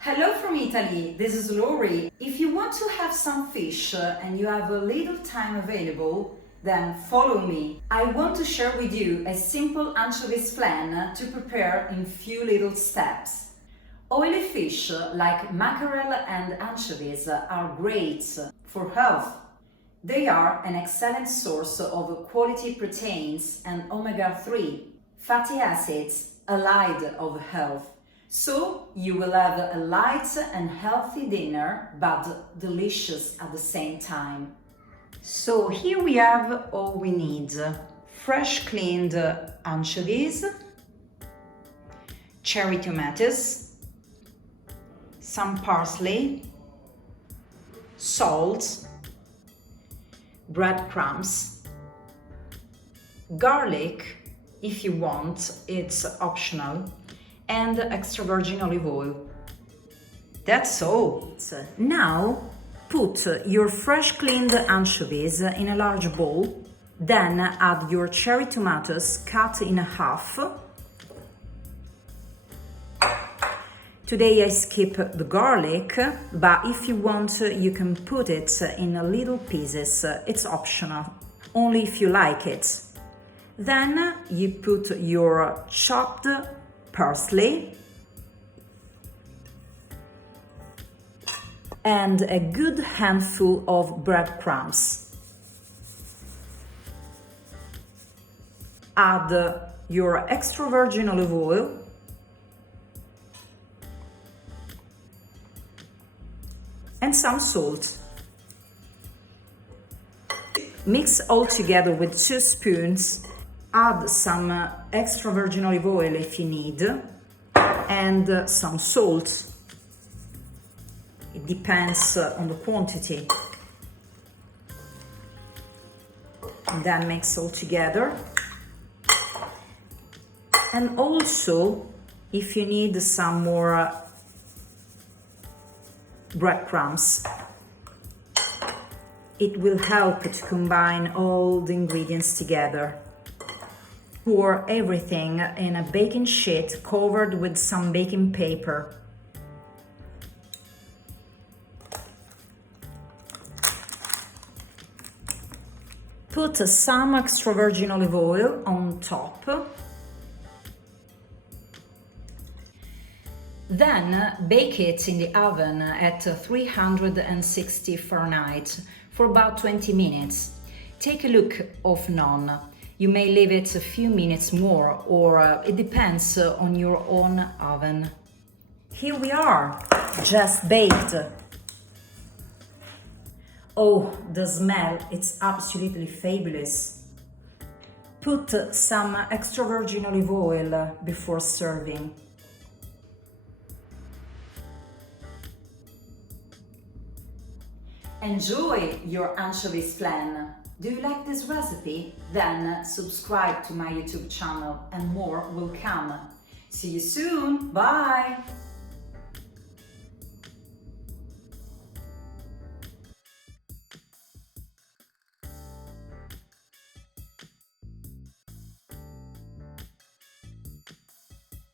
Hello from Italy, this is Lori. If you want to have some fish and you have a little time available, then follow me. I want to share with you a simple anchovies flan to prepare in few little steps. Oily fish like mackerel and anchovies are great for health. They are an excellent source of quality proteins and omega-3 fatty acids allied of health. So you will have a light and healthy dinner, but delicious at the same time. So here we have all we need. Fresh cleaned anchovies, cherry tomatoes, some parsley, salt, breadcrumbs, garlic, if you want, it's optional, and extra virgin olive oil. That's all. Now put your fresh cleaned anchovies in a large bowl, then add your cherry tomatoes cut in half. Today I skip the garlic, but if you want you can put it in little pieces, it's optional, only if you like it. Then you put your chopped parsley and a good handful of breadcrumbs. Add your extra virgin olive oil and some salt. Mix all together with 2 spoons. Add some extra virgin olive oil if you need, and some salt. It depends on the quantity. And then mix all together. And also, if you need some more breadcrumbs, it will help to combine all the ingredients together. Pour everything in a baking sheet covered with some baking paper. Put some extra virgin olive oil on top. Then bake it in the oven at 360 Fahrenheit for about 20 minutes. Take a look of none. You may leave it a few minutes more, or it depends on your own oven. Here we are, just baked. Oh, the smell, it's absolutely fabulous. Put some extra virgin olive oil before serving. Enjoy your anchovies flan. Do you like this recipe? Then subscribe to my YouTube channel and more will come. See you soon. Bye!